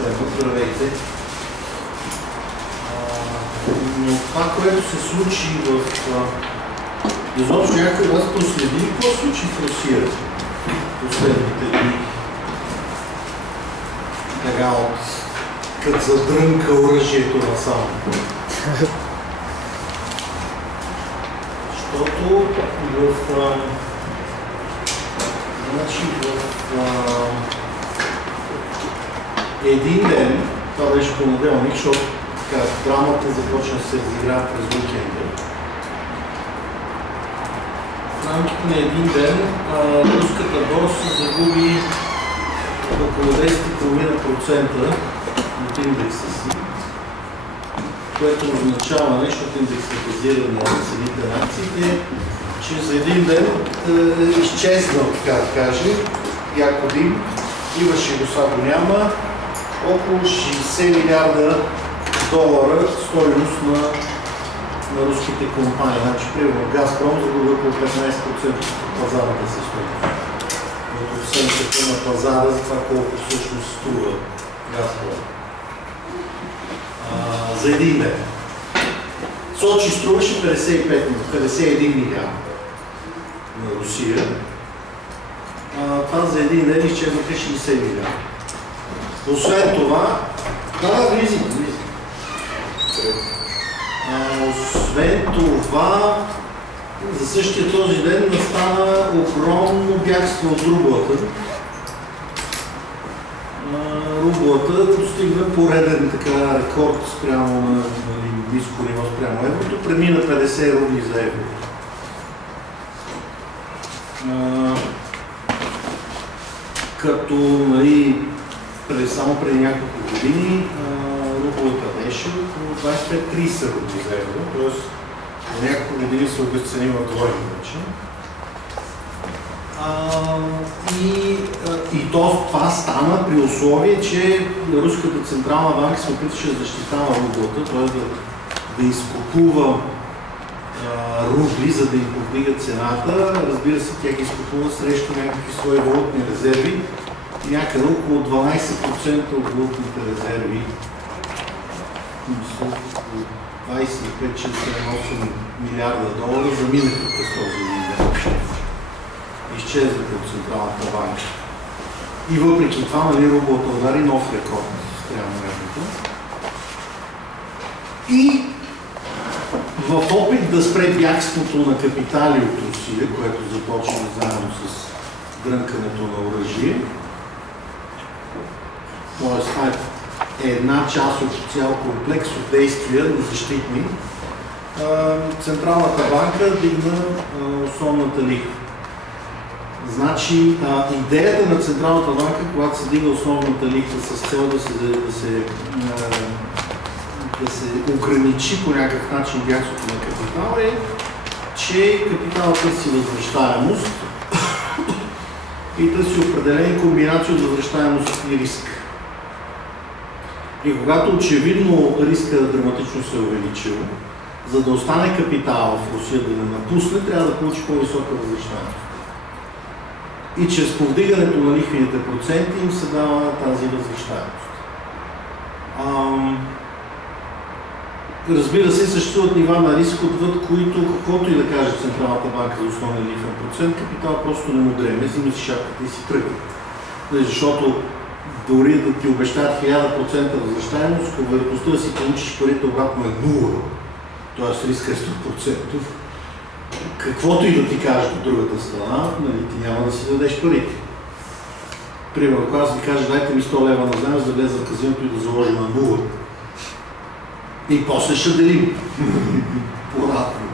Здравейте. Но това, което се случи в... Изобщо някой вас проследи какво се случи в Русия последните дни? Така като задрънка оръжието насам. Защото един ден, това беше понеделник, защото драмата започна да се разиграва през уикенда. В рамките на един ден руската борса загуби около 10,5% от индекса си, което означава нещо, от индекса базиран на цените на акциите, че за един ден изчезнал, така да каже, яко дим, имаше го сега няма, около 60 милиарда долара стойност на руските компании. Значи, примерно, Газпром загуби около 15% от пазарната си стойност. От оценката на пазара за това колко всъщност струва Газпром. За един ден. Сочи струваше 51 милиарда на Русия. Това за един ден изчезнаха 60 милиарда. Освен това, влизам. Освен това, за същия този ден настана огромно бягство от рублата. Рублата достигна пореден така рекорд спрямо на ниско ниво спрямо еврото, премина 50 рубли за евро. Като само преди няколко години рублата беше около 25-30 рубли за евро, т.е. на няколко години се обесценила двойно вече. И това стана при условие, че Руската централна банка се опитваше да защитава рублата, т.е. да изкупува рубли, за да им повдига цената. Разбира се, тя ги изкупува срещу някакви свои валутни резерви. Някъде около 12% от валутните резерви, 25-68 милиарда долара, заминаха през този ден. Изчезнаха от Централната банка. И въпреки това, рублата удари нов рекорд спрямо еврото. И в опит да спре бягството на капитали от Русия, което започна заедно с дрънкането на оръжие, т.е. това е една част от цял комплекс от действия на защитни, Централната банка дигна основната лихва. Значи, идеята на Централната банка, когато се дига основната лихва с цел да се ограничи по някакъв начин бягството на капитала, е, че капиталът търси възвръщаемост и търси определени комбинации от възвръщаемост и риск. И когато очевидно риска драматично се е увеличил, за да остане капитал в Русия да не напусне, трябва да получи по-висока възвръщаемост. И чрез повдигането на лихвените проценти им се дава тази възвръщаемост. Разбира се, съществуват нива на риск, отвъд които, каквото и да каже Централната банка за основен лихвен процент, капитал просто не му дреме, взима си шапката и си тръгва. Защото дори да ти обещаят 1000% възвръщаемост, вероятността да си получиш парите обратно е 0, т.е. риска е 100%. Каквото и да ти кажеш от другата страна, ти няма да си дадеш парите. Примерно, ако аз ви кажа, дайте ми 100 лева на заем, за да влезе в казиното и да заложим на 0. И после ще делим. Поратно.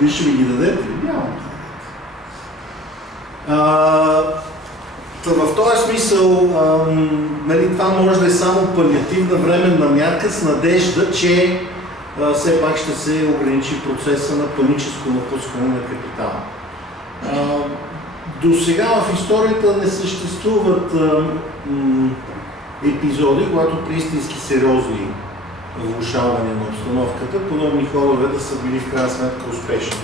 Вие ще ми ги дадете ли? Няма. В този смисъл, това може да е само палиативна временна мярка с надежда, че все пак ще се ограничи процеса на паническо напускане на капитала. До сега в историята не съществуват епизоди, когато при истински сериозни влошавания на обстановката, подобни ходове да са били в крайна сметка успешни.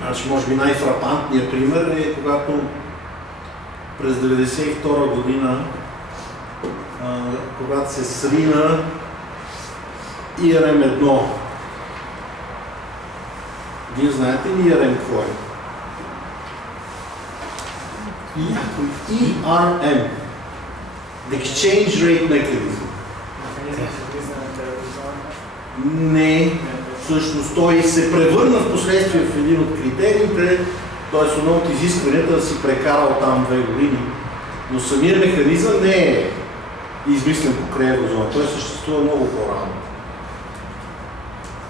Значи, може би най-фрапантният пример е когато през 1992 година когато се срина ERM1. Вие знаете ли ERM какво е? ERM. Exchange Rate Mechanism. Не, всъщност той се превърна в последствие в един от критериите, т.е. едно от изискванията да си прекарал там 2 години. Но самия механизъм не е измислен покрай еврозона, той съществува много по-рано.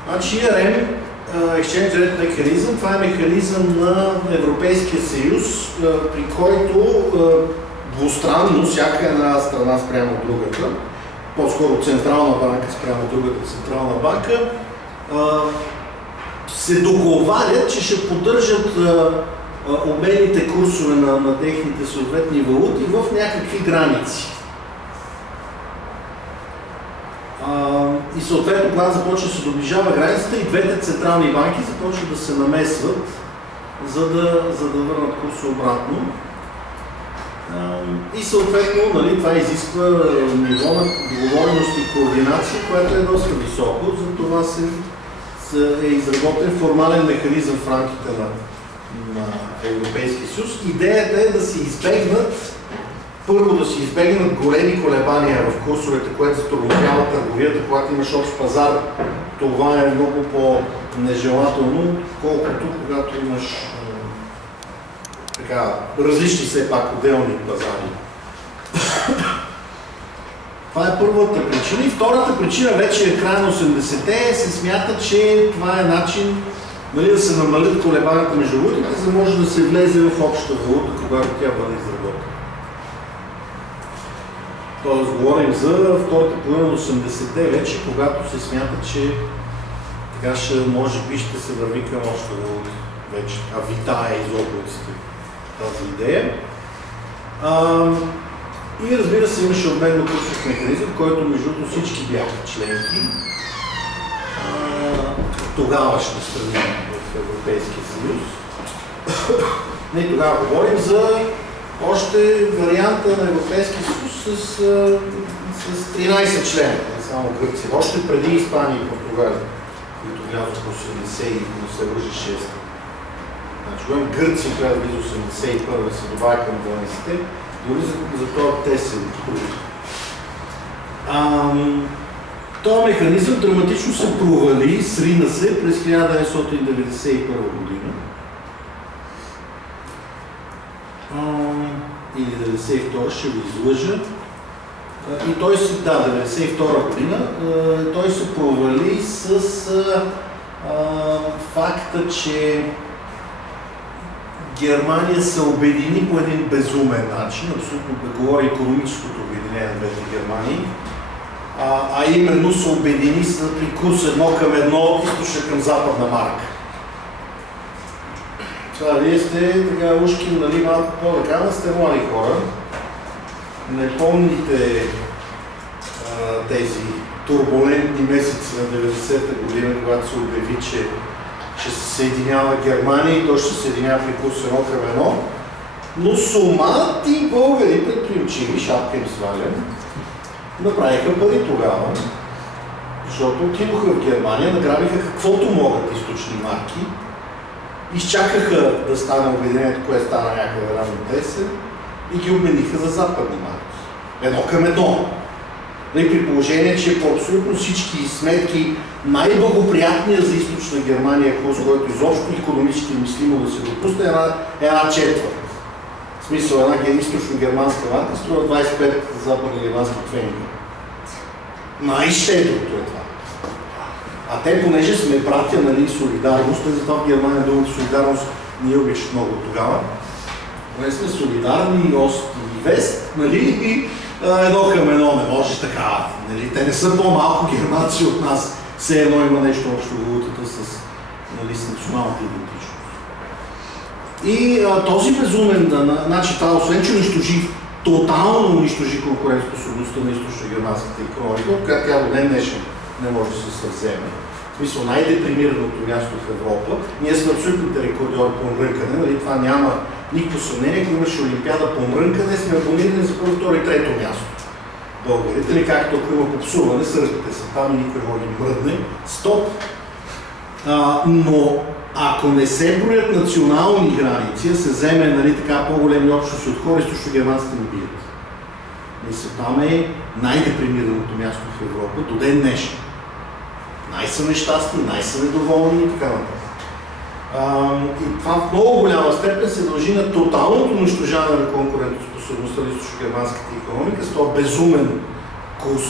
Значи ERM, Exchange Rate Mechanism, това е механизъм на Европейския съюз, при който двустранно, всяка една страна спрямо другата, по-скоро Централна банка спрямо другата Централна банка, се договарят, че ще поддържат обменните курсове на техните съответни валути в някакви граници. И съответно, когато започва да се доближава границата, и двете централни банки започват да се намесват, за да върнат курса обратно. И съответно, нали, това изисква ниво на договореност и координация, което е доста високо. За това е изработен формален механизъм в рамките на Европейския съюз. Идеята е да се избегнат, първо да се избегнат големи колебания в курсовете, което затруднява търговията, когато имаш общ пазар. Това е много по-нежелателно, колкото когато имаш така, различни все пак отделни пазари. Това е първата причина. И втората причина, вече е края на 80-те, се смята, че това е начин, нали, да се намалят колебанията между валутите, за да може да се влезе в общата валута, когато тя бъде изработена. Тоест, говорим за втората половина на 80-те вече, когато се смята, че така ще, може би, ще се върви към общата валута вече. А витае из облаците тази идея. И разбира се, имаше обменно курсов механизъм, който между другото всички бяха членки. Тогавашни страни в Европейския съюз. Не, тогава говорим за още варианта на Европейския съюз с 13 члена, не само Гърция. Още преди Испания и Португалия, които влязоха по 80 и не се лъжи 6. Значи, говорим Гърция, която влиза 81 да се добавя към 12-те, дори за това те се откроят. Този механизъм драматично се провали, срина се през 1991 година. Или 92 ще го излъжа. И той се, 92 година, той се провали с факта, че Германия се обедини по един безумен начин, абсолютно да говори икономическото обединение на двете Германии, а именно се обедини при курс 1:1 източна към западна марка. Това, вие сте така ушки, нали, малко по-така, сте млади хора. Не помните тези турбулентни месеци на 90-та година, когато се обяви, че ще се съединява Германия и то ще се съединява при курс 1:1. Но сумати българи предприемчиви, шапка им свалям, направиха пари тогава, защото отидоха в Германия, награбиха каквото могат източни марки, изчакаха да стане обединението, което стана някъде рано 10 и ги обмениха за западни марки. 1:1. И при положение, че по абсолютно всички сметки най-благоприятният за източна Германия курс, който изобщо икономически мислимо да се допусне, е една четвърт. В смисъл, една източно-германска марка струва 25 западни германски пфенинга. Най-щедрото е това. А те, понеже сме братя, нали, солидарност, затова в Германия думата солидарност ние обичат много тогава. Ние сме солидарни, ост и вест, нали, и 1:1 не може така. Нали, те не са по-малко германци от нас. Все едно има нещо общо в валутата с, нали, с националната идентичност. И този безумен, значи това, освен че тотално унищожи конкурентоспособността на източно-германската икономика, която тя до ден днешен не може да се съвземе. В смисъл, най-депримираното място в Европа. Ние сме абсолютните рекордьори по мрънкане, нали? Това няма никакво съмнение. Ако имаше Олимпиада по мрънкане, сме абонирани за първо, второ и трето място. българите, или както ако има попсуване, сърките са там и никой не може да мръдне. Стоп! Но ако не се броят национални граници, а се вземе, нали, така по-големи общности от хора, източно германците не бият. Мисля, там е най-депримираното място в Европа до ден днешен. Най-са нещастни, най-са недоволни и така нататък. И това в много голяма степен се дължи на тоталното унищожаване на конкурентоспособността на източно-германската икономика с този безумен курс,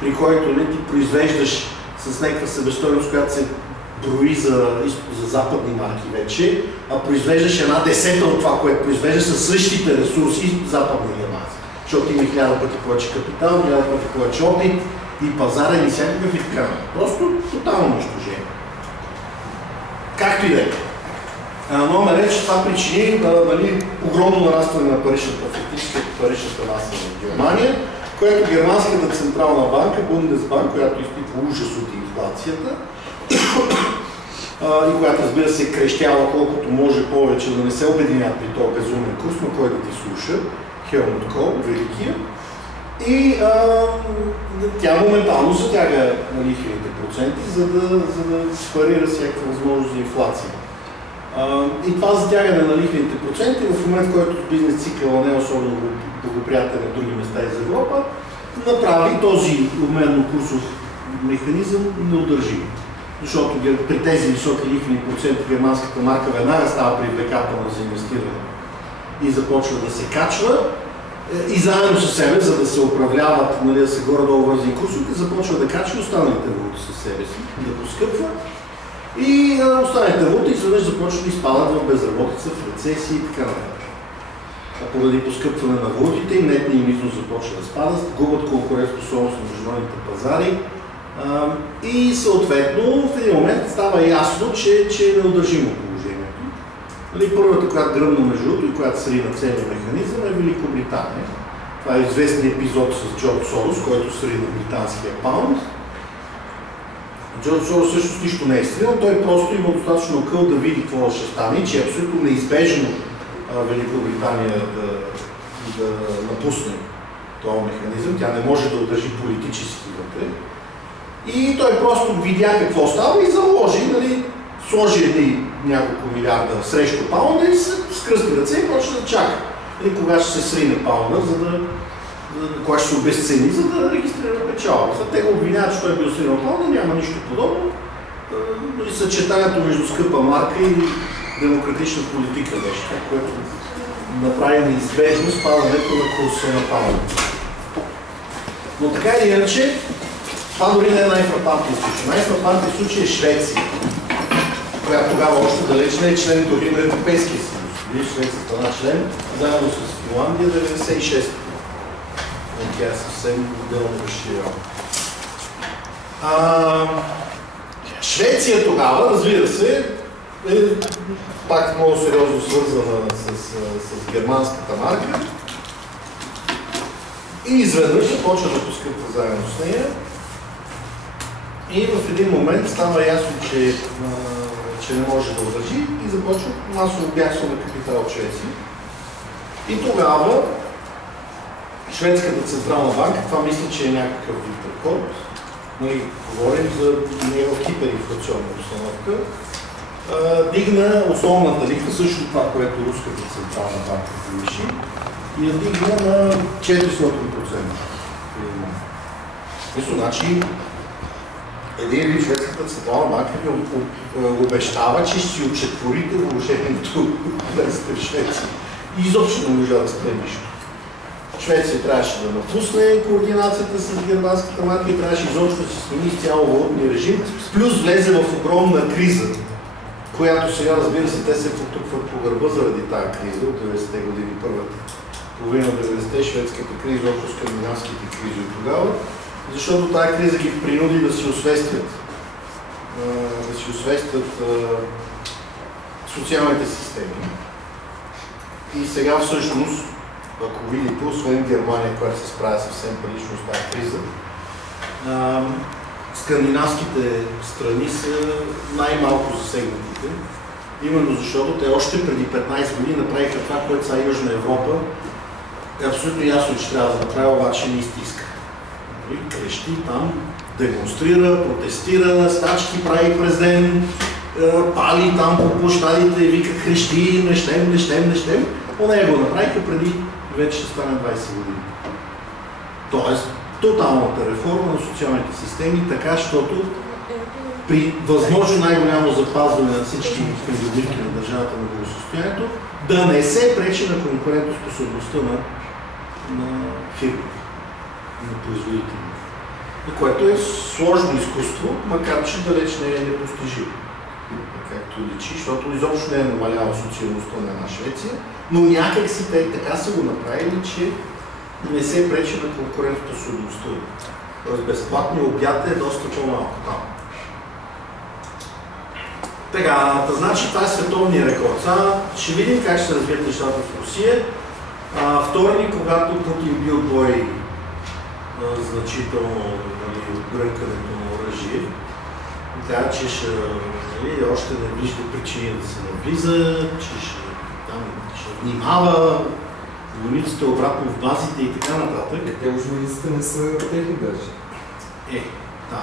при който не ти произвеждаш с някаква себестойност, която се брои за западни марки вече, а произвеждаш 1/10 от това, което произвеждаш със същите ресурси западни германци. Защото има 1000 пъти повече капитал, 1000 пъти повече опит и пазарен и всякакъв и така. Просто тотално унищожение. Както и да е. Номер е, че това причини огромно нарастване на паричната, фактически паричната маса в Германия, което германската централна банка, Бундесбанк, която изпитва ужас от инфлацията и която, разбира се, крещява колкото може повече да не се обединят при този безумен курс, но кой да ти слуша, Хелмут Кол, великия. И тя моментално затяга лихвените проценти, за да парира всякаква възможност за инфлация. И това затягане на лихвените проценти в момент, в който бизнес цикъл не е особено благоприятен на други места из Европа, направи този обменно-курсов механизъм неудържим. Защото при тези високи лихвени проценти германската марка веднага става привлекателна за инвестиране и започва да се качва. И заедно със себе, за да се управляват, нали, да се горе-долу вързани курсовете, започва да качва останалите валути със себе си, да поскъпва. И останалите валути изведнъж започват да изпадат в безработица, в рецесии и така нататък. Поради поскъпване на валутите и нетния им износ започва да спада, губят конкурентоспособност на международните пазари и съответно в един момент става ясно, че е неудържимо положението. Първата, която гръмна между другото и която срина целият механизъм е Великобритания. Това е известният епизод с Джордж Сорос, който срина британския паунд. Джордж Сорос всъщност нищо не е сринал, той просто има достатъчно акъл да види какво ще стане, че е абсолютно неизбежно Великобритания да напусне този механизъм. Тя не може да удържи политически вътре. И той просто видя какво става и заложи, нали, сложи няколко милиарда срещу паунда и се скръсти ръце и почне да чака. Кога ще се срине паунда, кога ще се обезцени, за да регистрира печалба. Те го обвиняват, че той е бил сринал паунда, няма нищо подобно. И съчетанието между скъпа марка и демократична политика беше, което направи неизбежно спадането на курса на паунда. Но така или иначе, това дори не е най-фрапантният случай. Най-фрапантният случай е Швеция, която тогава още далеч не е член дори на Европейския съюз. Швеция стана член, заедно с Финландия 96-та. Тя е съвсем отделно разширява. Швеция тогава, разбира се, е пак много сериозно свързана с германската марка и изведнъж започва да поскъпва заедно с нея. И в един момент става ясно, че не може да удържи и започва масово бягство на капитал от Швеция. И тогава Шведската централна банка, това мисля, че е някакъв вид рекорд, ние говорим за не в хиперинфлационна установка, дигна основната лихва, също това, което Руската централна банка повиши, и я дигна на 400%. Значи, един вид Шведската централна банка ви обещава, че ще си отчетворите вложението в Швеция. И изобщо не можа да спре нищо. Швеция трябваше да напусне координацията с германската марка и трябваше изобщо да се смени изцяло валутния режим, плюс влезе в огромна криза, която сега, разбира се, те се потупват по гърба заради тази криза от 90-те години, първата половина от 90-те, шведската криза, общо скандинавските кризи от тогава, защото тази криза ги принуди да си освестят социалните системи. И сега всъщност, ако видите, освен Германия, която се справя съвсем прилично с тази криза, скандинавските страни са най-малко засегнатите, именно защото те още преди 15 години направиха това, което сега Южна Европа е абсолютно ясно, че трябва да направи, обаче не изтиска. Крещи там, демонстрира, протестира, стачки прави през ден, пали там по площадите, вика крещи, не щем. Поне го направиха преди вече ще стане 20 години. Тоест, тоталната реформа на социалните системи, така, защото при възможно най-голямо запазване на всички придобивки на държавата на благосъстоянието, да не се пречи на конкурентоспособността на фирмите, на производителите. Което е сложно изкуство, макар че далеч не е непостижимо. Както личи, защото изобщо не е намалява социалността на една Швеция, но някак си те така са го направили, че не се пречи на конкурентоспособността. Тоест безплатни обяд е доста по-малко там. Така, значи това е световния рекорд. Сега ще видим как ще се развият нещата в Русия. Вторник, когато Путин бил бой значително от брънкането на оръжие, така че още не вижда причини да се навлиза, че ще внимава войниците обратно в базите и така нататък. Те уж войниците не са техни даже. Да,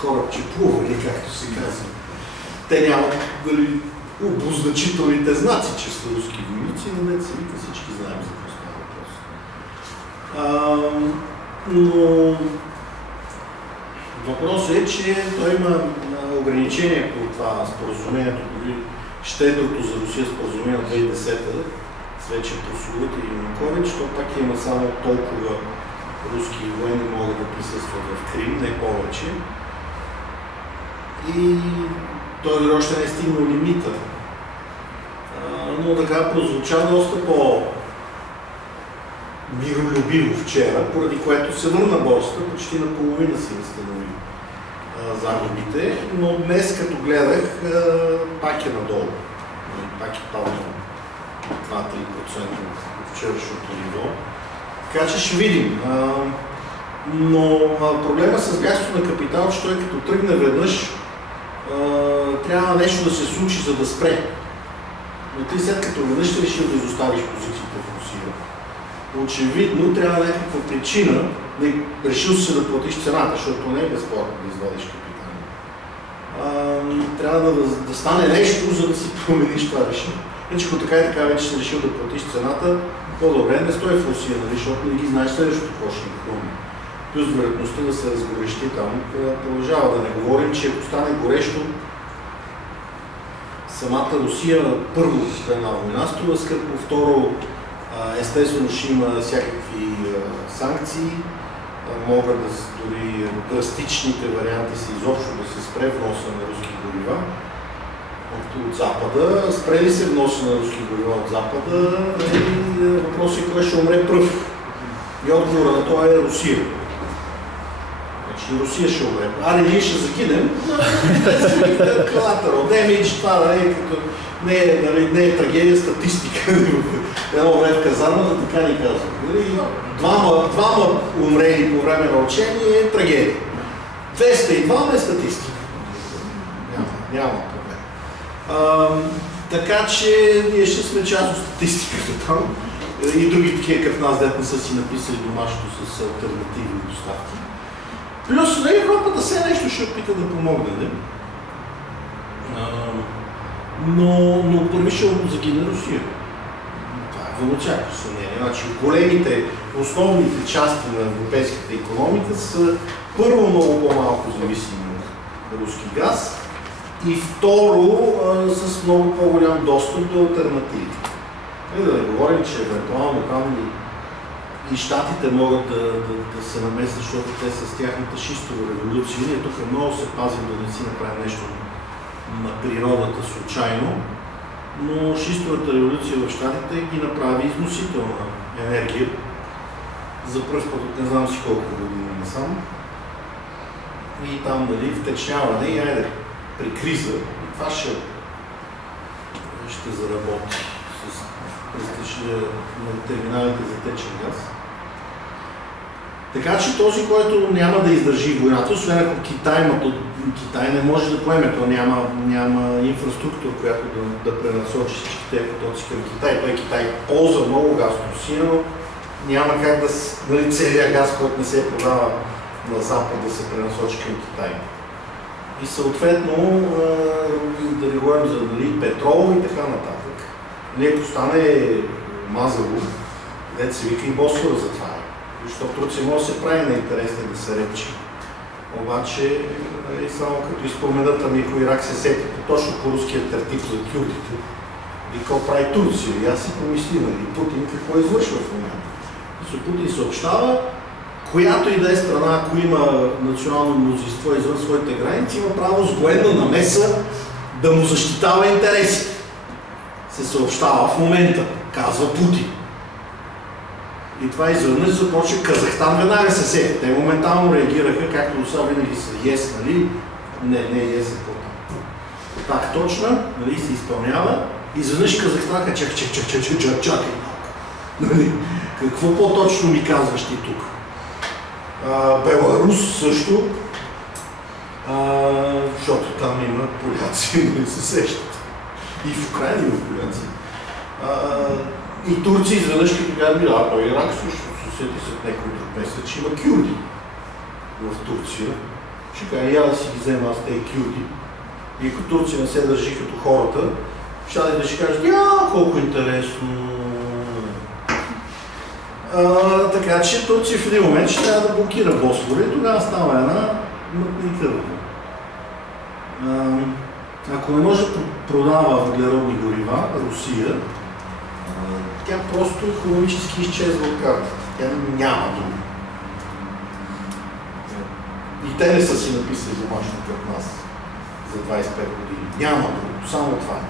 корабче плува, или както се казва. Те нямат обозначителните знаци, че са руски войници, но не се вика, всички знаем за какво става въпрос. Но въпросът е, че той има ограничение по това споразумението, дори щедрото за Русия споразумение от 2010 с вече прословути и Янукович, защото пак има само толкова руски военни могат да присъстват в Крим, не повече. И той дори още не е стигнал лимита. Но така прозвуча доста по-миролюбиво вчера, поради което се върна борсата, почти наполовина си възстанови загубите, но днес като гледах, пак е надолу. Пак е паднал 2-3% от вчерашното ниво. Така че ще видим. Но проблема с бягството на капитал, че той като тръгне веднъж, трябва нещо да се случи, за да спре. Но ти след като веднъж ще решил да изоставиш позициите в Русия, очевидно трябва някаква причина, решил си да платиш цената, защото не е безплатно да извадиш капитал. Трябва да стане нещо, за да си промениш това решение. Иначе ако така и така вече си решил да платиш цената, по-добре не стой в Русия, нали, защото не ги знаеш следващото какво ще хрумне. Плюс вероятността да се разгорещи там продължава. Да не говорим, че ако стане горещо, самата Русия първо в една война струва скъпо, второ естествено ще има всякакви санкции, могат да дори драстичните варианти са изобщо да се спре вноса на руски горива от Запада. Спре се вноса на руски горива от Запада и въпросът е кой ще умре пръв. И отговора на това е Русия. Значи Русия ще умре. Ние ще загинем, collateral damage, това не е трагедия, статистика. Едно време в казармата така ни казват. Двама умрели по време на учение е трагедия. 202 е статистика. Няма проблем. Така че ние ще сме част от статистиката там. И други такива като нас, дето не са си написали домашното с алтернативни доставки. Плюс на Европа да все нещо ще опита да помогне. Но първи ще загине Русия. Това е вълночако съмнение. Значи големите, основните части на европейската икономика са първо много по-малко зависими от руски газ и второ с много по-голям достъп до алтернативи. Да не говорим, че евентуално там и щатите могат да се намесят, защото те с тяхната шистова революция. Ние тук много се пазим да не си направим нещо на природата случайно, но шистовата революция в щатите ги направи износител на енергия. За пръв път не знам си колко години насам. И там, нали, втечняване и айде, при криза, и това ще заработи с терминалите за течен газ. Така че този, който няма да издържи войната, освен ако Китай не може да поеме, то няма инфраструктура, която да пренасочи всички тези потоци към Китай. Той Китай ползва много газ от Русия, но няма как да целият газ, който не се продава на Запад, да се пренасочи към Китай. И съответно, да не говорим за петрол и така нататък. Ако стане мазало, дете се вика и Босфора затваря. Защото Турция може да се прави на интересите да се речи. Обаче, само като изпоменат, ако Ирак се сети точно по руския тертип за кюрдите, и какво прави Турция? И аз си помисли, Путин какво извършва в момента. Путин съобщава, която и да е страна, ако има национално мнозинство извън своите граници, има право с военна намеса да му защитава интересите. Се съобщава в момента, казва Путин. И това изведнъж започва Казахстан, веднага се сети. Те моментално реагираха, както до сега винаги са ЕС, нали? Не ЕС е по-там. Так точно, нали, се изпълнява. Изведнъж Казахстан, чакай. Нали? Какво по-точно ми казваш ти тук? Беларус също, защото там има поляци, нали се сещат. И в Украина има поляци. И Турция изведнъж като казва, той Ирак също се сети след няколко месеца, че има кюрди в Турция. Ще кажа, я да си ги взема аз тези кюрди. И ако Турция не се държи като хората, ще ще кажат, колко интересно. Така че Турция в един момент ще трябва да блокира Босфора и тогава става една мътна. Ако не може да продава въглеродни горива, Русия, тя просто икономически изчезва от картата. Тя няма друго. И те не са си написали домашно като нас за 25 години. Няма друго, само това е.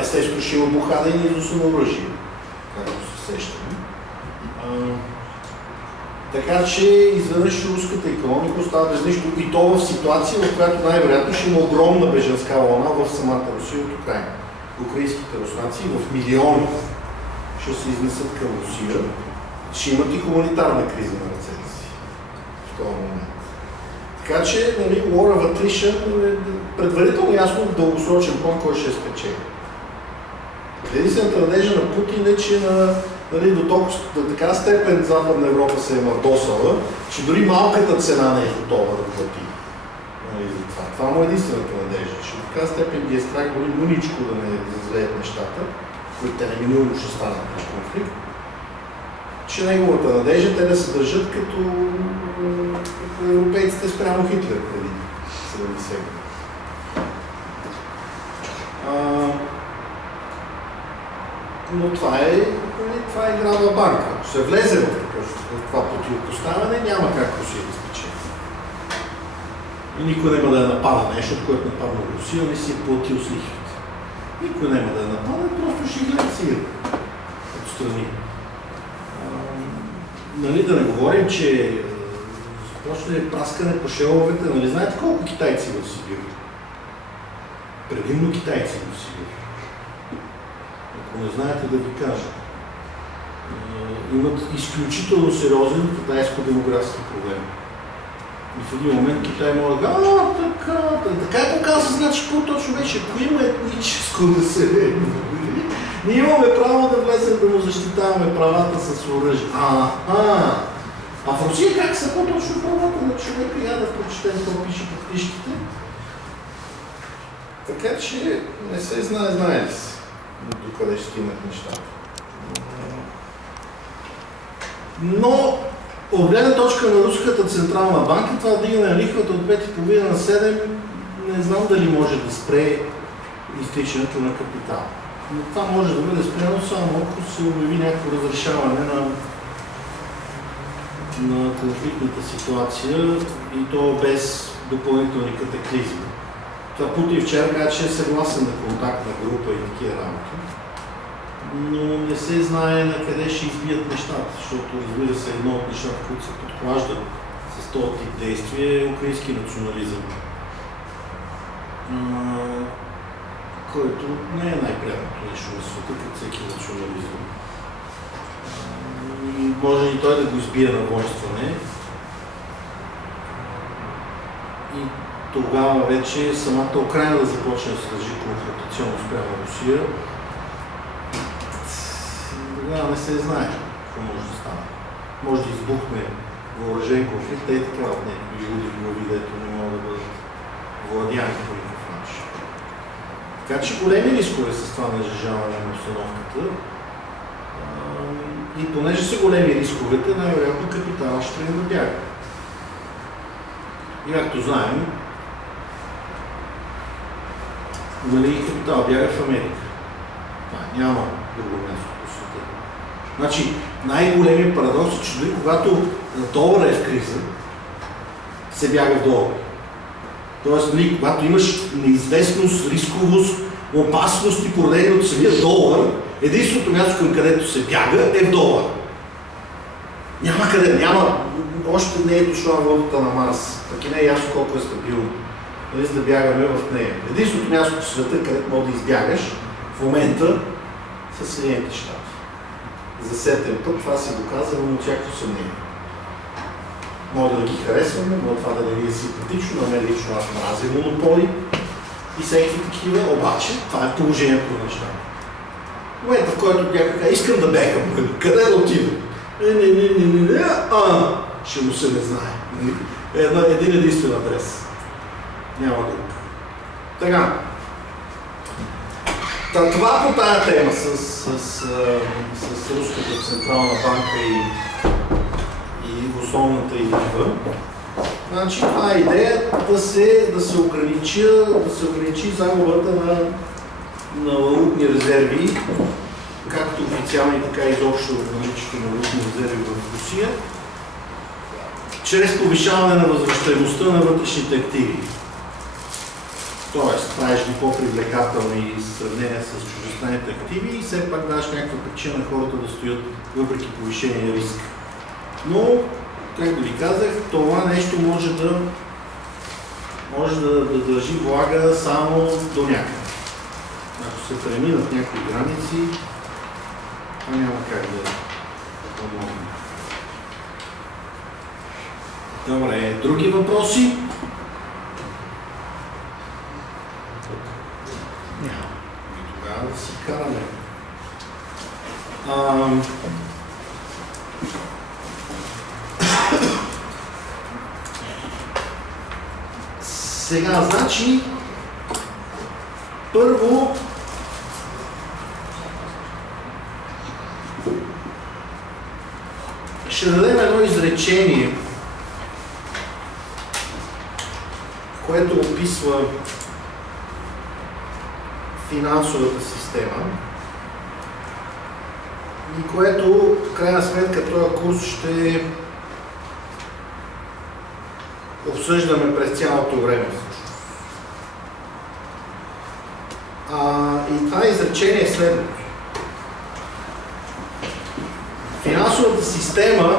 Естествено ще има блокада и на износа на оръжие, както се сещаме. Така че изведнъж руската икономика остава без нищо и то в ситуация, в която най-вероятно ще има огромна бежанска вълна в самата Русия от Украина. Украинските руснаци в милиони ще се изнесат към Русия, ще имат и хуманитарна криза на ръцете си в този момент. Така че, нали, War of Attrition е предварително ясно в дългосрочен план кой ще спечели. Единствената надежда на Путин е, че до такава степен Западна Европа се е мърдосала, че дори малката цена не е готова да плати. Това му е единствената надежда, че до такава степен ги е страх дори мъничко да не зазлеят нещата, които те неминуемо ще станат на конфликт, че неговата надежда те да се държат като европейците спрямо Хитлер преди 70 години. Но това е играва банка. Ако се влезе в това противопоставяне, няма как Русия да спечели. И никой няма да я напада нещо, което нападна Русия, не си е платил с лихвите. Никой няма да я напада, просто ще гледа сигурно отстрани. Нали, да не говорим, че започне праскане по шеловете. Нали, знаете колко китайци в Сибир? Предимно китайци в Сибир. Ако не знаете, да ви кажа. Имат изключително сериозен китайско-демографски проблем. И в един момент Китай може да кажа, така е показва, значи по-точно беше, ако има етническо население, ние имаме право да влезем да му защитаваме правата с оръжие. А в Русия как са по-точно правата на човека? Я да прочетем какво пише по книжките. Така че не се знае ли се докъде ще стигнат нещата. Но от гледна точка на Руската централна банка, това вдигане на лихвата от 5,5 на 7, не знам дали може да спре изтичането на капитал. Но това може да бъде спряно само ако се обяви някакво разрешаване на конфликтната ситуация и то без допълнителни катаклизми. Това Путин вчера каза, че е съгласен на контактна група и такива работи, но не се знае на къде ще избият нещата, защото разбира се едно от нещата, които се подклаждат с този тип действие е украински национализъм, който не е най-приятното нещо на света, като всеки национализъм. И може и той да го избие на воинстване. И тогава вече самата Украина да започне да се държи конфронтационно спрямо Русия. не се знае какво може да стане. Може да избухне въоръжен конфликт, така от някакви люди глави, дето не могат да бъдат владяни по никакъв начин. Така че големи рискове с това нажежаване на обстановката. И понеже са големи рисковете, най-вероятно капитала ще трябва да бяга. И както знаем, нали, капитал бяга в Америка. Няма друго място по света. Значи, най-големият парадокс е, че дори когато долара е в криза, се бяга в долар. Тоест, нали, когато имаш неизвестност, рисковост, опасности, породени от самия долар, единственото място, към където се бяга, е в долар. Няма къде, няма, още не е дошла валута на Марс, пък и не е ясно колко е стабилно, нали, за да бягаме в нея. Единственото място по света, където може да избягаш, в момента са Съединените щати. За сетен път това се доказва, но всяко съмнение. Може да ги харесваме, може това да не ви е симпатично, на мен лично аз мразя монополи и всеки такива, обаче това е положението на нещата. В момента, в който някой казва, искам да бегам, къде да отида? Ще му се не знае. Един единствен адрес. Няма друг. Така. Това по тая тема с Руската централна банка и основната идея. Значи това е идея да се ограничи загубата на валутни резерви, както официални, така и изобщо наличието на валутни резерви в Русия, чрез повишаване на възвръщаемостта на вътрешните активи. Тоест, правиш ги по-привлекателни в сравнение с чуждестранните активи и все пак даш някаква причина на хората да стоят въпреки повишения риск. Но, както ви казах, това нещо може да държи влага само до някъде. Ако се преминат някои граници, това няма как да помогне. Добре, други въпроси? Няма. Тогава да си караме. Сега, значи, първо ще дадем едно изречение, което описва финансовата система и което, в крайна сметка, този курс ще обсъждаме през цялото време. И това изречение е следното. Финансовата система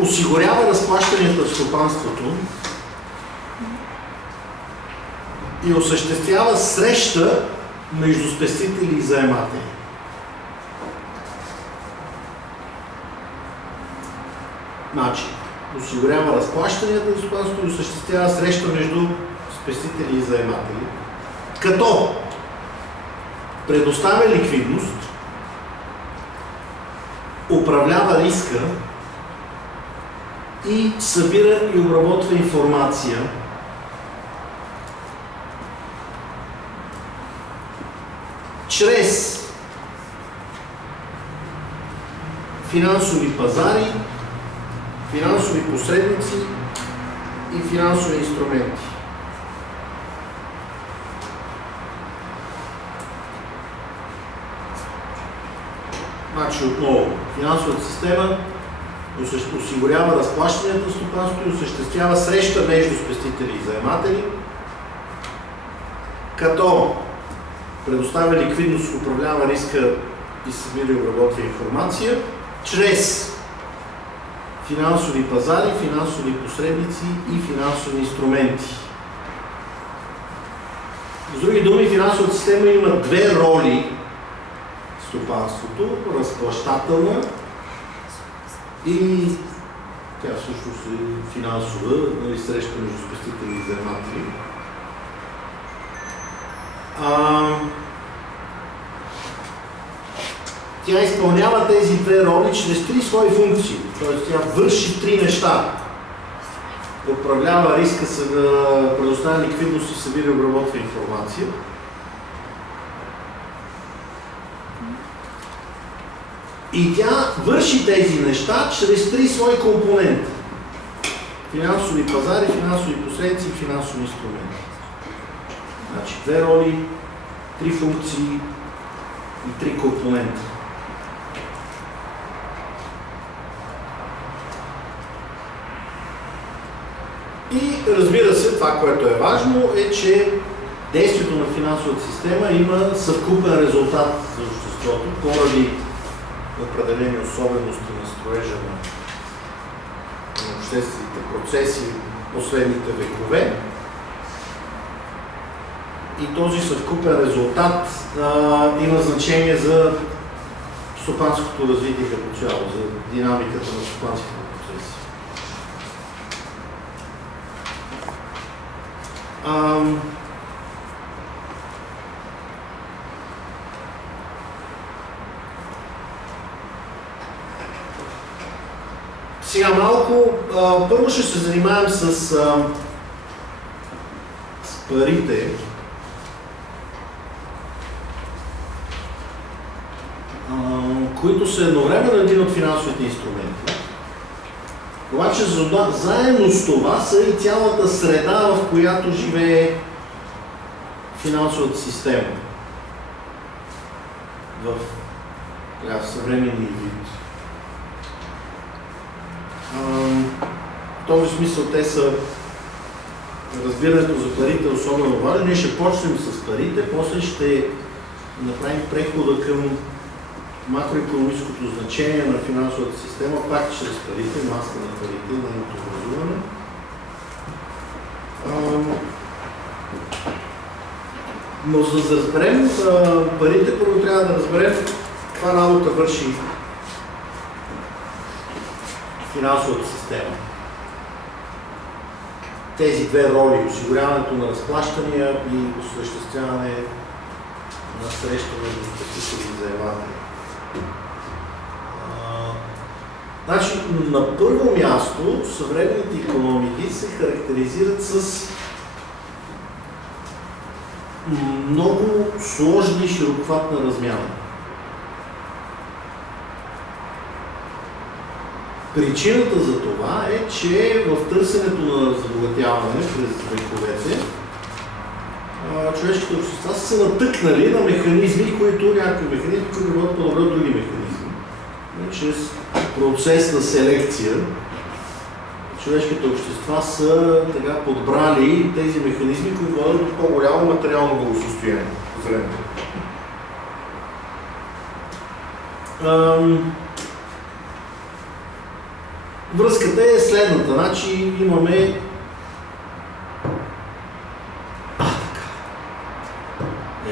осигурява разплащанията в стопанството и осъществява среща между спестители и заематели. Значи, осигурява разплащанията в стопанството и осъществява среща между спестители и заематели, като предоставя ликвидност, управлява риска и събира и обработва информация чрез финансови пазари, финансови посредници и финансови инструменти. Значи отново, финансовата система осигурява разплащанията на стопанството и осъществява среща между спестители и заематели, като предоставя ликвидност, управлява риска и събира и обработва информация чрез финансови пазари, финансови посредници и финансови инструменти. С други думи, финансовата система има две роли в стопанството, разплащателна и тя всъщност е финансова, нали, среща между спестители и заематели. тя изпълнява тези две роли чрез три свои функции. Тоест тя върши три неща. Управлява риска, предоставя ликвидност и събира и обработва информация. И тя върши тези неща чрез три свои компонента. Финансови пазари, финансови посредници и финансови инструменти. Значи две роли, три функции и три компонента. И разбира се, това, което е важно, е, че действието на финансовата система има съвкупен резултат за обществото, поради определени особености на строежа на обществените процеси последните векове. И този съвкупен резултат има значение за стопанското развитие като цяло, за динамиката на стопанските процеси. Сега малко, първо ще се занимаем с парите. Които са едновременно един от финансовите инструменти. Обаче заедно с това са и цялата среда, в която живее финансовата система в съвременния вид. В този смисъл те са, разбирането за парите е особено важно. Ние ще почнем с парите, после ще направим прехода към макроекономическото значение на финансовата система, пак чрез парите, маска на парите, нейното образуване. Но за да разберем парите, първо трябва да разберем каква работа върши финансовата система. Тези две роли, осигуряването на разплащания и осъществяване на среща между спестители и заематели. Значи, на първо място, съвременните икономики се характеризират с много сложна и широкохватна размяна. Причината за това е, че в търсенето на забогатяване през вековете човешките общества са се натъкнали на механизми, някои механизми, които работят по-добре от други механизми. Чрез процес на селекция човешките общества са така подбрали тези механизми, които водят до по-голямо материално благосъстояние по времето. Връзката е следната. Значи имаме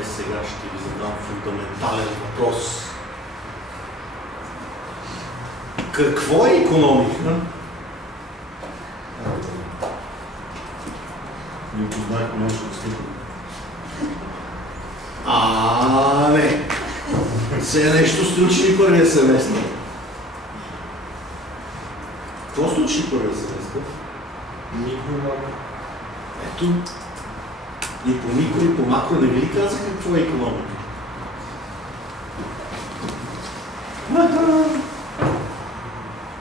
сега ще ви задам фундаментален въпрос. Какво е икономика? Не познах нещо да скипам. Не. Все нещо сте учили първия семестър. Какво сте учили първия семестър? Микро. Ето. И по микро, и по макро не ви ли казаха какво е икономика?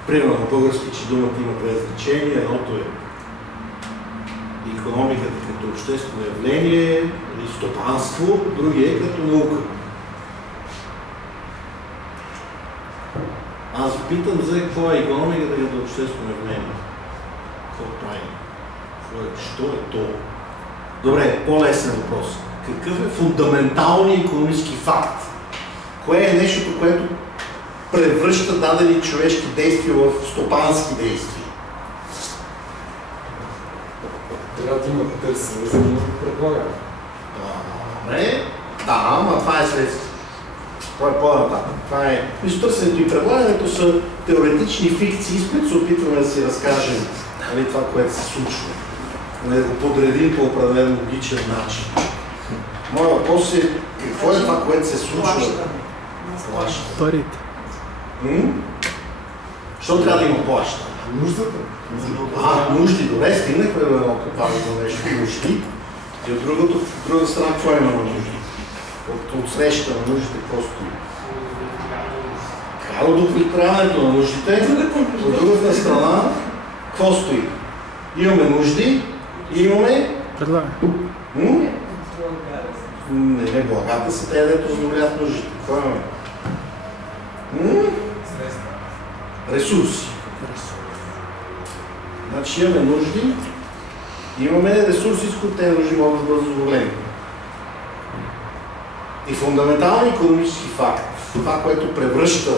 Примерно на български, че думата има две значения. Едното е икономиката като обществено явление или стопанство, другия е като наука. Аз питам за какво е икономиката като обществено явление. Какво прави? Що е то? Добре, по-лесен въпрос. Какъв е фундаменталният икономически факт? Кое е нещото, което превръща дадени човешки действия в стопански действия? Трябва да има търсене, за да има предлагане. Добре. Да, ама това е следствие. Това е по-нататък. Това е... Търсенето и предлагането са теоретични фикции, с които се опитваме да си разкажем това, което се случва. Да го подредим по определен логичен начин. Моят въпрос е какво е това, което се случва? плаща. Парите. Защо трябва да има плаща? Нуждата. Нужди. Добре, стигнахме до едното важно нещо. Нужди. И от друга страна, какво има на нужди? От среща на нуждите, какво стои? От удовлетворяването на нуждите, от другата страна, какво стои? Имаме нужди, имаме... Предлагане. Не, благата са те, дето задоволяват нуждите. Какво имаме? Ресурси. Значи имаме нужди, имаме ресурси, с които тези нужди могат да бъдат задоволени. И фундаменталният икономически факт, това, което превръща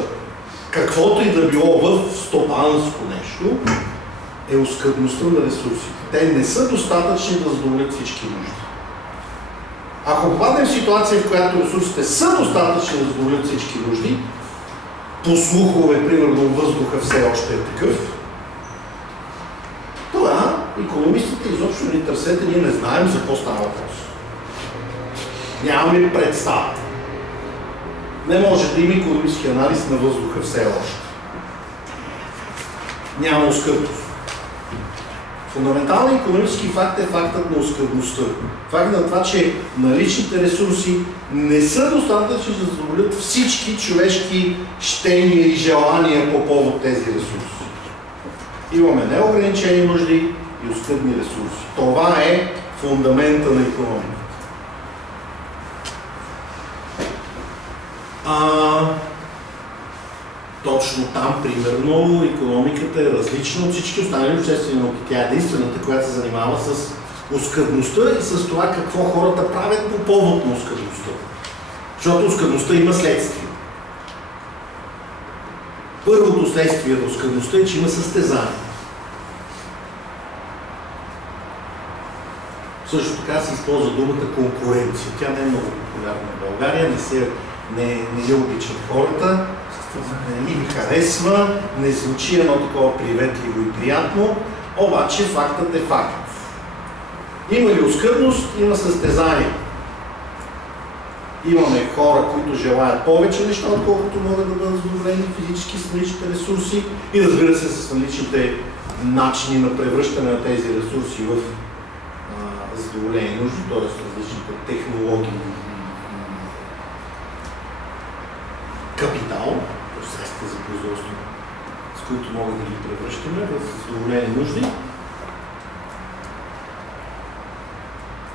каквото и да било в стопанско нещо, е оскъдността на ресурсите. Те не са достатъчни да задоволят всички нужди. Ако попаднем в ситуация, в която ресурсите са достатъчни да задоволят всички нужди, по слухове, примерно въздуха все още е такъв, това икономистите изобщо ни търсете, ние не знаем за какво става въпрос. Нямаме представа. Не може да има икономически анализ на въздуха все още. Няма оскъдност. Фундаменталният икономически факт е фактът на оскъдността. Факт на това, че наличните ресурси не са достатъчни да задоволят всички човешки щения и желания по повод тези ресурси. Имаме неограничени нужди и оскъдни ресурси. Това е фундамента на икономиката. Точно там, примерно, икономиката е различна от всички останали обществени науки. Тя е единствената, която се занимава с оскъдността и с това какво хората правят по повод на оскъдността. Защото оскъдността има следствие. Първото следствие на оскъдността е, че има състезание. Също така се използва думата конкуренция. Тя не е много популярна в България, не я обичат хората, не им харесва, не звучи едно такова приветливо и приятно, обаче фактът е факт. Има ли оскъдност, има състезание. Имаме хора, които желаят повече неща, отколкото могат да бъдат задоволени физически с наличните ресурси и разбира се с наличните начини на превръщане на тези ресурси в задоволени нужди, т.е. различните технологии, капитал, средства за производство, с които могат да ги превръщаме в задоволени нужди.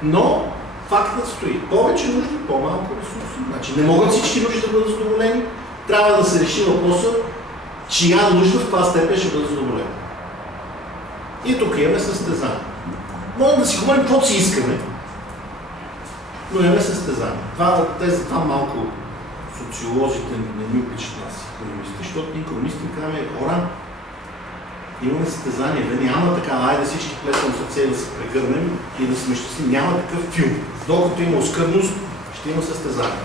Но фактът стои. Повече нужди, по-малко ресурси. Значи не могат всички нужди да бъдат задоволени. Трябва да се реши въпроса, чия нужда в каква степен ще бъде задоволена. И тук имаме състезание. Можем да си говорим каквото си искаме, но имаме състезание. Тези два малко социолозите не ми обичат нас, икономисти, защото ние икономисти казваме, хора, имаме състезание, няма така, айде всички плесвам сърце да се прегърнем и да сме щастливи. Няма такъв филм. Докато има оскъдност, ще има състезание.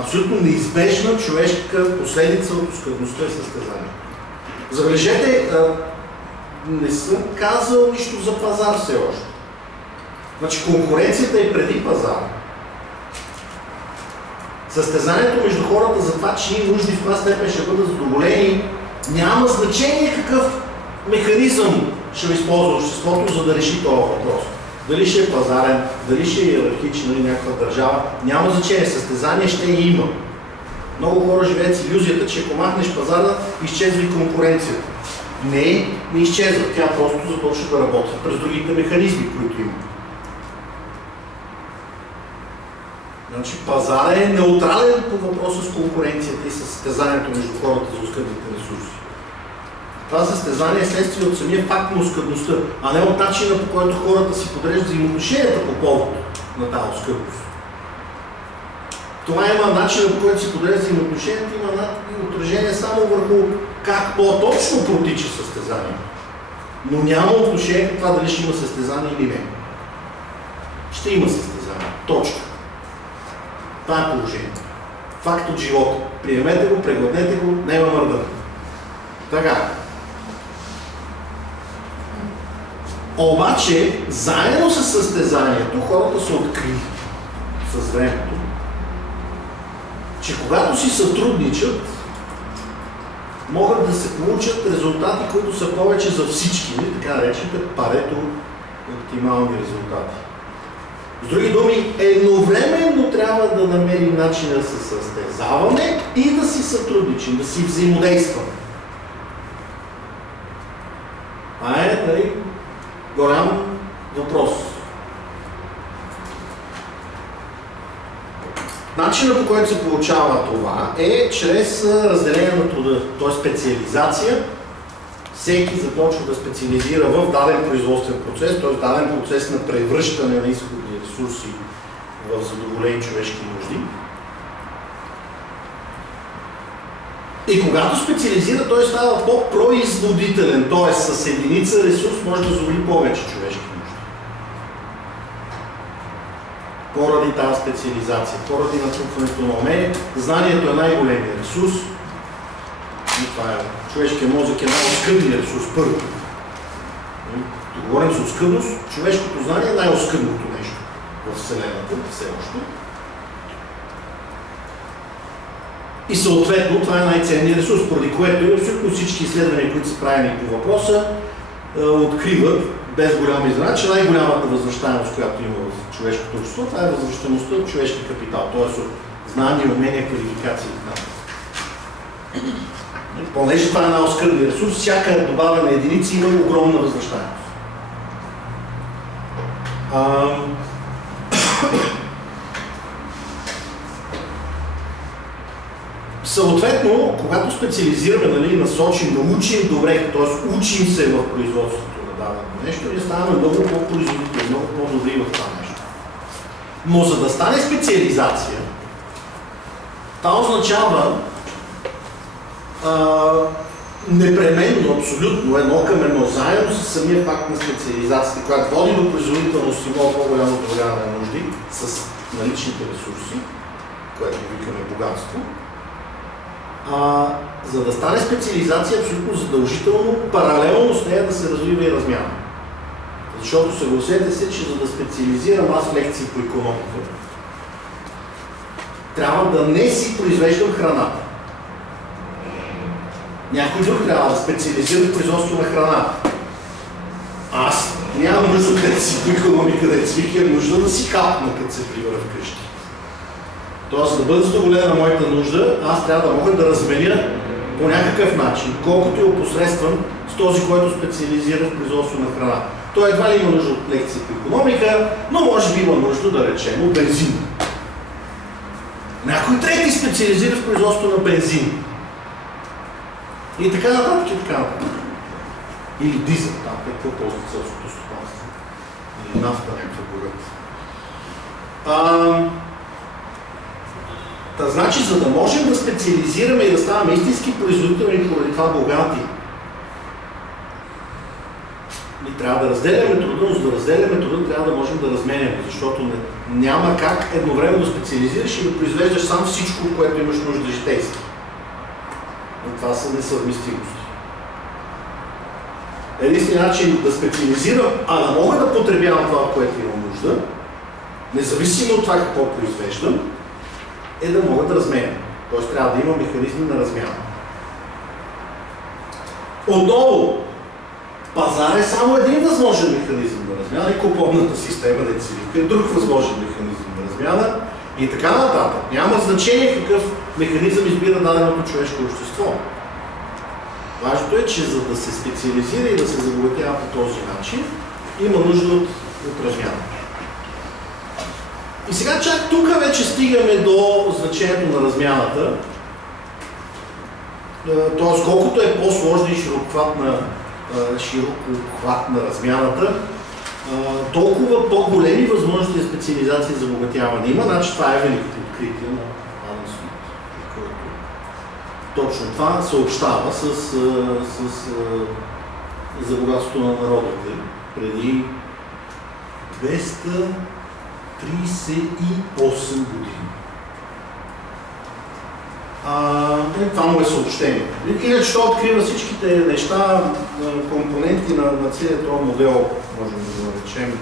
Абсолютно неизбежна човешка последица от оскъдността е състезание. Забележете, не съм казал нищо за пазар все още. Значи конкуренцията е преди пазара. Състезанието между хората за това, чии нужди в каква степен ще бъдат задоволени, няма значение какъв механизъм ще използва обществото, за да реши този въпрос. Дали ще е пазарен, дали ще е иерархична или някаква държава, няма значение. Състезание ще има. Много хора живеят с илюзията, че ако махнеш пазара, изчезва и конкуренцията. Не изчезва. Тя просто започва да работи през другите механизми, които има. Значи пазара е неутрален по въпроса с конкуренцията и състезанието между хората за оскъдните ресурси. Това състезание е следствие от самия факт на оскъдността, а не от начина, по който хората си подреждат взаимоотношенията по повод на тази оскъдност. Това има начина, по който си подреждат взаимоотношенията, има отражение само върху как по-точно протича състезанието. Но няма отношение към това дали ще има състезание или не. Ще има състезание. Точка. Това е положението. Факт от живота. Приемете го, преглътнете го, няма мърдане. Така. Обаче, заедно с състезанието, хората са открили с времето, че че когато си сътрудничат, могат да се получат резултати, които са повече за всички, така наречените парето оптимални резултати. С други думи, едновременно трябва да намерим начин да се състезаваме и да си сътрудничим, да си взаимодействаме. Това е голям въпрос. Начинът, по който се получава това, е чрез разделение на труда, т.е. специализация. Всеки започва да специализира в даден производствен процес, т.е. даден процес на превръщане на изходни ресурси в задоволени човешки нужди. И когато специализира, той става по-производителен, т.е. с единица ресурс може да задоволи повече човешки нужди. Поради тази специализация, поради натрупването на умение, знанието е най-големият ресурс. И това е, човешкият мозък е най-оскъдният ресурс първо. Да говорим за оскъдност, човешкото знание е най-оскъдното нещо в Вселената, все още. И съответно това е най-ценният ресурс, поради което и абсолютно всички изследвания, които са правени по въпроса, откриват без голяма изненада, че най-голямата възвръщаемост, която има в човешкото общество, това е възвръщаемостта от човешки капитал, т.е. от знания, умения, квалификации и така. Понеже това е най-оскъдният ресурс, всяка добавена единица има огромна възвръщаемост. Съответно, когато специализираме, насочим, научим добре, т.е. учим се в производството на дадено нещо, ние ставаме много по-производителни, много по-добри в това нещо. Но за да стане специализация, това означава непременно, абсолютно, едно към едно, заедно с самия факт на специализацията, която води до производителност и много по-голямо удовлетворяване на нужди с наличните ресурси, което викаме богатство. За да стане специализация, абсолютно задължително, паралелно с нея да се развива и размяна. Защото съгласете се, че за да специализирам аз лекции по икономика, трябва да не си произвеждам храната. Някой друг трябва да специализира в производство на храна. Аз нямам нужда от лекции по икономика, да свика, нужда да си хапна, като се прибера вкъщи. Тоест, да бъда задоволена моята нужда, аз трябва да мога да разменя по някакъв начин, колкото и опосредствам с този, който специализира в производство на храна. Той едва ли има нужда от лекции по икономика, но може би има нужда, да речем, от бензин. Някой трети специализира в производство на бензин. И така нататък, и така нататък. Или дизел, там, какво ползват селското стопанство. Или нафта, някаква горът. Значи, за да можем да специализираме и да ставаме истински производителни, поради това богати, ние трябва да разделяме труда, но за да разделяме труда, трябва да можем да разменяме, защото няма как едновременно да специализираш и да произвеждаш сам всичко, от което имаш нужда житейски. Но това са несъвместимости. Единственият начин да специализирам, а да мога да потребявам това, което имам нужда, независимо от това какво произвеждам, е да мога да разменям. Тоест трябва да има механизми на размяна. Отново, пазар е само един възможен механизъм на размяна и купонната система, да се вика, е друг възможен механизъм на размяна и така нататък. Няма значение какъв механизъм избира даденото човешко общество. Важното е, че за да се специализира и да се забогатява по този начин, има нужда от размяна. И сега чак тук вече стигаме до значението на размяната. Т.е. колкото е по-сложна и широкообхватна размяната, толкова по-големи възможности за специализация и забогатяване има. Значи това е великото откритие на Адам Смит, който точно това съобщава за богатството на народите преди 238 години. Това му е съобщение. Иначе това открива всичките неща, компоненти на целият този модел, можем да го наречем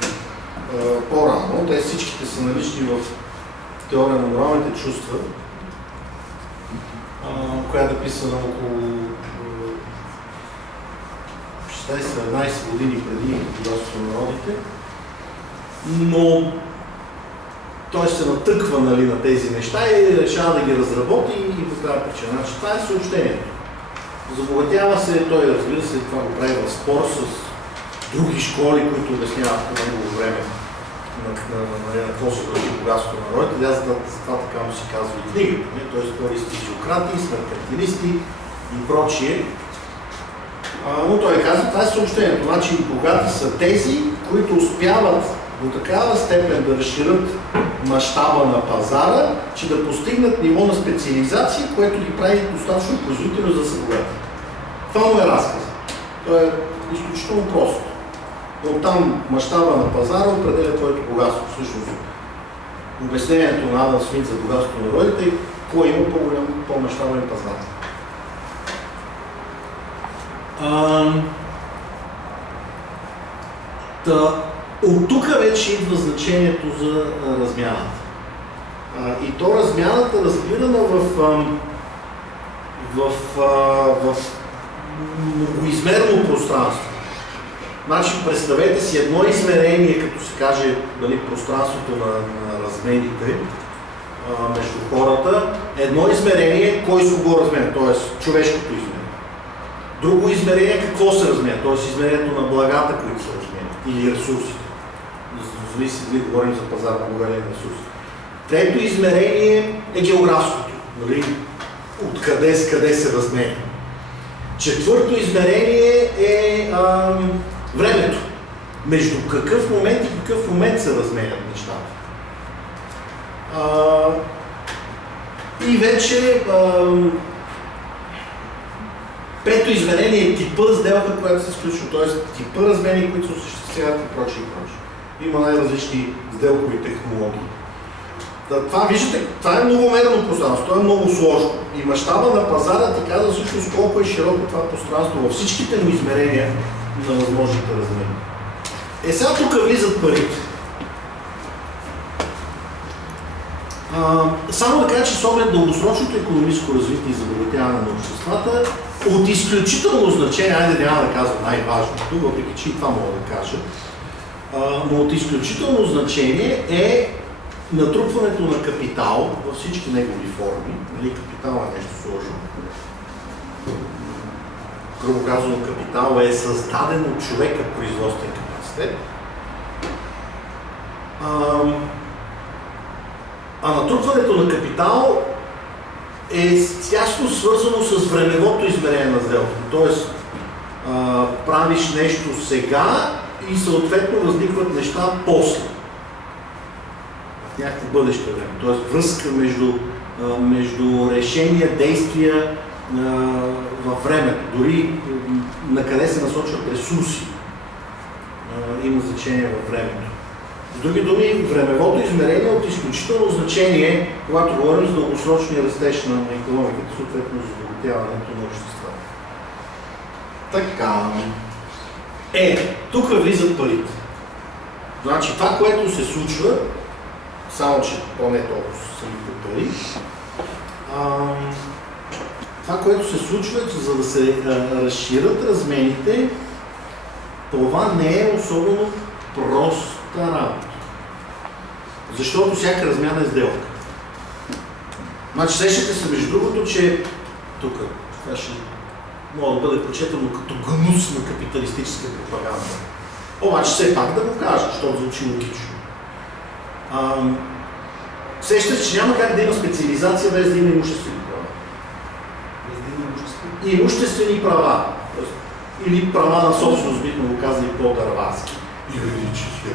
по-рано. Те всичките са налични в теория на моралните чувства. която е писана около 16-17 години преди Богатството на народите, но той се натъква, нали, на тези неща и решава да ги разработи и по тази причина. Значи, това е съобщението. Забогатява се, той разбира се, това го прави в спор с други школи, които обясняват по негово време на какво се дължи богатството на народите. За това така му се казва и книгата. Той спори с физиократи, с меркантилисти и прочие. Но той казва, това е съобщението. Значи богати са тези, които успяват до такава степен да разширят мащаба на пазара, че да постигнат ниво на специализация, което ги прави достатъчно производително за да са богати. Това му е разказ. То е изключително просто. Оттам мащаба на пазара определя твоето богатство. Всъщност, обяснението на Адам Смит за богатството на народите е кой има по-голям, по-мащабен пазар. От тук вече идва значението за размяната. И то размяната разбирана в многоизмерно пространство. Значи, представете си едно измерение, като се каже, дали, пространството на размените между хората, едно измерение, кой с кого разменя, т.е. човешкото измерение. Друго измерение, какво се разменя, т.е. измерението на благата, които се разменят, или ресурсите. Зависи дали говорим за пазар на блага или ресурси. Трето измерение е географското, нали? Откъде с къде се разменя. Четвърто измерение е времето. Между какъв момент и какъв момент се разменят нещата. И вече пето измерение е типа сделка, която се сключва, т.е. типа размени, които се осъществяват и прочее и прочее. Има най-различни сделкови технологии. Това, виждате, това е многомерно пространство, то е много сложно. И мащаба на пазара ти казва всъщност колко е широко това пространство във всичките му измерения на възможните размери. Сега тук влизат парите. Само да кажа, че с оглед дългосрочното икономическо развитие и забогатяване на обществата, от изключително значение, айде няма да казвам най-важното, въпреки че и това мога да кажа, но от изключително значение е натрупването на капитал във всички негови форми. Нали, капитал е нещо сложно. Грубо казано, капитал е създаден от човека производствен капацитет. Натрупването на капитал е тясно свързано с времевото измерение на сделката. Тоест, правиш нещо сега и съответно възникват неща после. В някакво бъдеще време. Тоест, връзка между решения, действия във времето. Дори на къде се насочват ресурси има значение във времето. С други думи, времевото измерение е от изключително значение, когато говорим за дългосрочния растеж на икономиката, съответно за забогатяването на обществата. Така. Тук влизат парите. Значи това, което се случва, само че по-не толкова самите пари, това, което се случва, за да се разширят размените, това не е особено проста работа. Защото всяка размяна е сделка. Значи сещате се между другото, че тук това ще мога да бъде прочетено като гнус на капиталистическа пропаганда. Обаче все пак да го кажа, защото звучи логично. Сещате се, че няма как да има специализация без да има имуществени права. Имуществени права. Или права на собственост, бихме го казали по-дърварски. Юридически.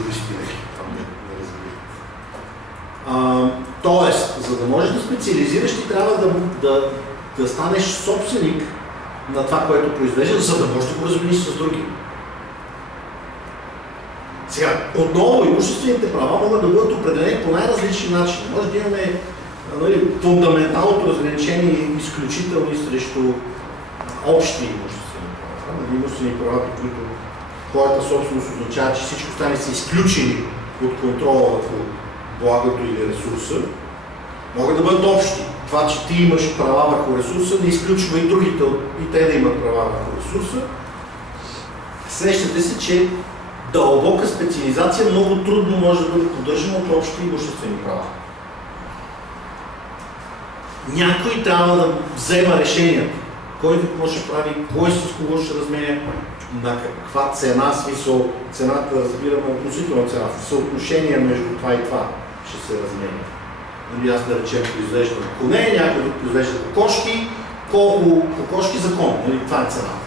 Юристи там не разбират. Тоест, за да можеш да специализираш, ти трябва да станеш собственик на това, което произвеждаш, за да можеш да го размениш с други. Сега, отново, имуществените права могат да бъдат определени по най-различни начини. Може да имаме фундаменталното разграничение изключителни срещу общи имуществени права. Имуществени права, при които твоята собственост означава, че всички останали са изключени от контрола върху благото или ресурса, могат да бъдат общи. това, че ти имаш права върху ресурса, не изключва и другите, и те да имат права върху ресурса. Срещате се, че дълбока специализация много трудно може да бъде поддържана от общите имуществени права. Някой трябва да взема решението. Кой какво ще прави, кой с кого ще разменя, на каква цена, смисъл, цената разбираме относителна цена, съотношение между това и това ще се разменя. Нали, аз да речем произвеждам коне, някой да произвежда кокошки, колко кокошки за кон, нали, това е цената.